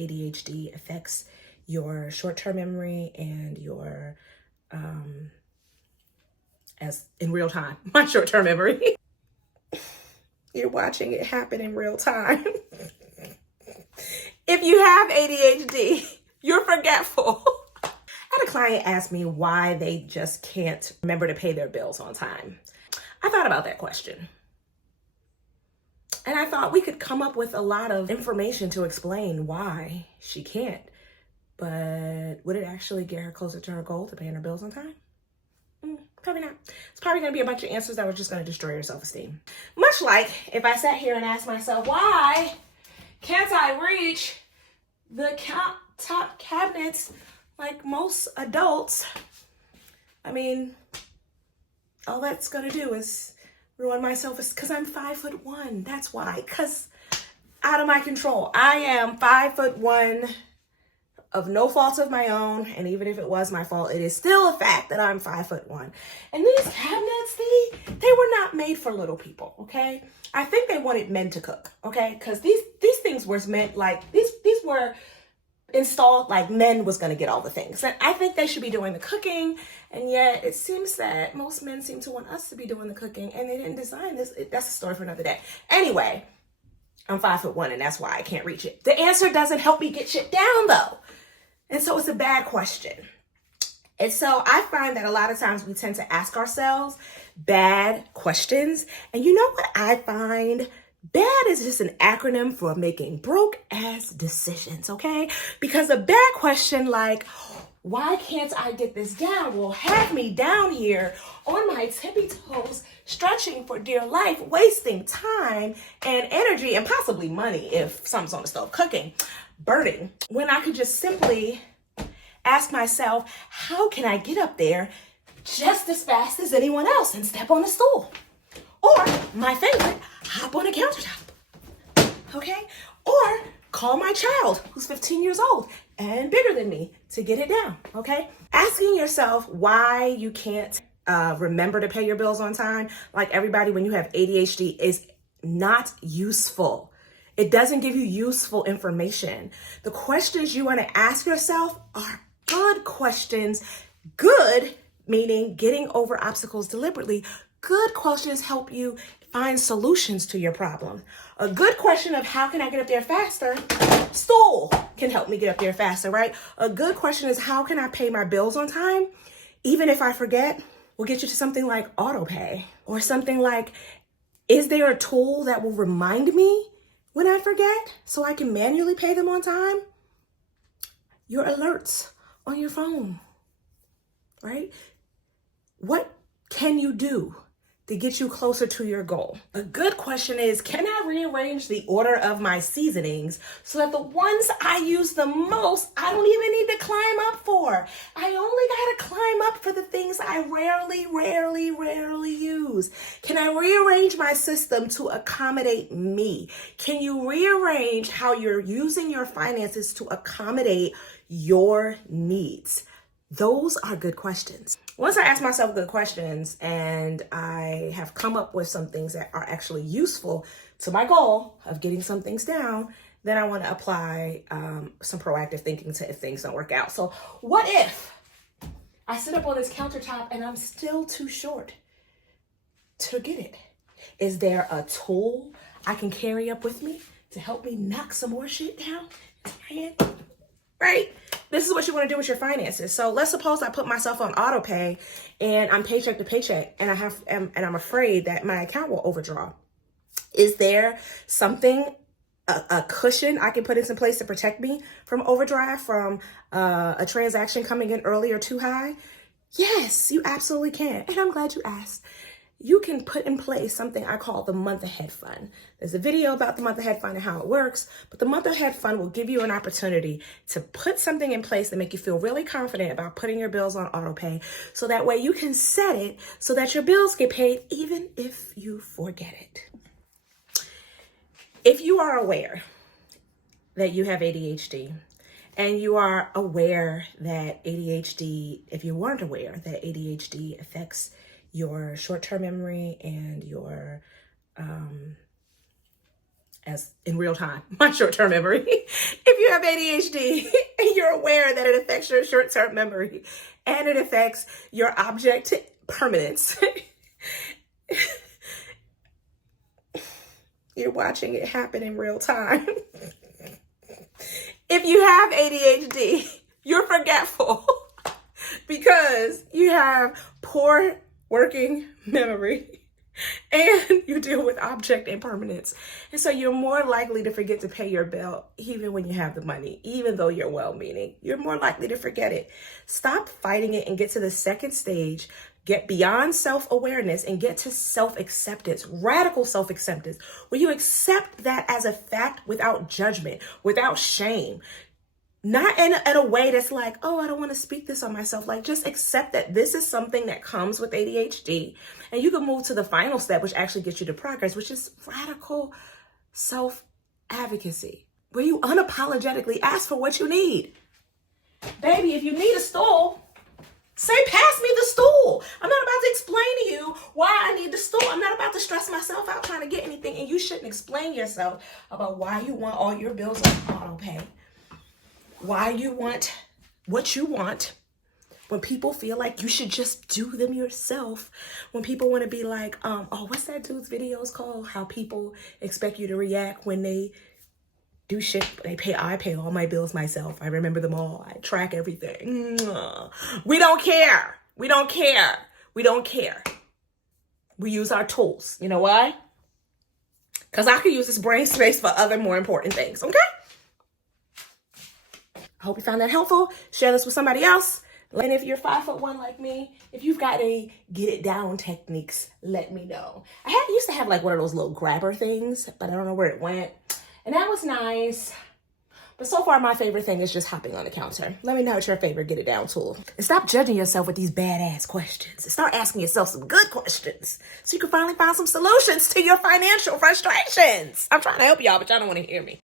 ADHD affects your short-term memory and your, as in real time, my short-term memory. You're watching it happen in real time. If you have ADHD, you're forgetful. I had a client ask me why they just can't remember to pay their bills on time. I thought about that question. And I thought we could come up with a lot of information to explain why she can't. But would it actually get her closer to her goal to paying her bills on time? Probably not. It's probably going to be a bunch of answers that were just going to destroy your self-esteem. Much like if I sat here and asked myself, why can't I reach the top cabinets like most adults? I mean, all that's going to do is ruin my self-esteem because I'm 5'1". That's why, because out of my control. I am 5'1", of no fault of my own, and even if it was my fault, it is still a fact that I'm 5'1". And these cabinets, they were not made for little people, okay? I think they wanted men to cook, okay? Because these things were meant like, these were installed like men was gonna get all the things. And I think they should be doing the cooking, and yet it seems that most men seem to want us to be doing the cooking, and they didn't design this. That's a story for another day. Anyway, I'm 5'1", and that's why I can't reach it. The answer doesn't help me get shit down though. And so it's a bad question. And so I find that a lot of times we tend to ask ourselves bad questions. And you know what I find? Bad is just an acronym for making broke ass decisions, okay? Because a bad question like, why can't I get this down, will have me down here on my tippy toes, stretching for dear life, wasting time and energy and possibly money if something's on the stove cooking, burning, when I could just simply ask myself, how can I get up there just as fast as anyone else and step on the stool? Or, my favorite, hop on a countertop, okay? Or call my child who's 15 years old and bigger than me to get it down, okay? Asking yourself why you can't remember to pay your bills on time, like everybody when you have ADHD, is not useful. It doesn't give you useful information. The questions you want to ask yourself are good questions. Good, meaning getting over obstacles deliberately. Good questions help you find solutions to your problem. A good question of how can I get up there faster? Stool can help me get up there faster, right? A good question is how can I pay my bills on time? Even if I forget, we'll get you to something like auto pay or something like, is there a tool that will remind me when I forget so I can manually pay them on time? Your alerts on your phone, right? What can you do to get you closer to your goal? A good question is, can I rearrange the order of my seasonings so that the ones I use the most, I don't even need to climb up for? I only gotta climb up for the things I rarely use. Can I rearrange my system to accommodate me? Can you rearrange how you're using your finances to accommodate your needs? Those are good questions. Once I ask myself good questions and I have come up with some things that are actually useful to my goal of getting some things down, then I want to apply some proactive thinking to if things don't work out. So what if I sit up on this countertop and I'm still too short to get it? Is there a tool I can carry up with me to help me knock some more shit down into my hand? Right? This is what you want to do with your finances. So let's suppose I put myself on auto pay and I'm paycheck to paycheck and I'm afraid that my account will overdraw. Is there something, a cushion I can put in some place to protect me from overdraft, from a transaction coming in early or too high? Yes, you absolutely can. And I'm glad you asked. You can put in place something I call the month ahead fund. There's a video about the month ahead fund and how it works, but the month ahead fund will give you an opportunity to put something in place that make you feel really confident about putting your bills on auto pay. So that way you can set it so that your bills get paid even if you forget it. If you are aware that you have ADHD and you are aware that ADHD, if you weren't aware that ADHD affects your short-term memory and your as in real time, my short-term memory. If you have ADHD and you're aware that it affects your short-term memory and it affects your object permanence, you're watching it happen in real time. If you have ADHD, you're forgetful because you have poor working memory and you deal with object impermanence. And so you're more likely to forget to pay your bill even when you have the money, even though you're well-meaning. You're more likely to forget it. Stop fighting it and get to the second stage. Get beyond self-awareness and get to self-acceptance, radical self-acceptance, where you accept that as a fact without judgment, without shame. Not in a way that's like, oh, I don't want to speak this on myself. Like, just accept that this is something that comes with ADHD. And you can move to the final step, which actually gets you to progress, which is radical self-advocacy, where you unapologetically ask for what you need. Baby, if you need a stool, say, pass me the stool. I'm not about to explain to you why I need the stool. I'm not about to stress myself out trying to get anything. And you shouldn't explain yourself about why you want all your bills on auto pay. Why you want what you want when people feel like you should just do them yourself. When people want to be like, oh, what's that dude's videos called? How people expect you to react when they do shit. I pay all my bills myself. I remember them all. I track everything. We don't care. We don't care. We don't care. We use our tools. You know why? Because I could use this brain space for other more important things. Okay? I hope you found that helpful. Share this with somebody else. And if you're 5'1" like me, if you've got a get it down techniques, let me know. I used to have like one of those little grabber things, but I don't know where it went. And that was nice. But so far, my favorite thing is just hopping on the counter. Let me know what's your favorite get it down tool. And stop judging yourself with these badass questions. And start asking yourself some good questions so you can finally find some solutions to your financial frustrations. I'm trying to help y'all, but y'all don't want to hear me.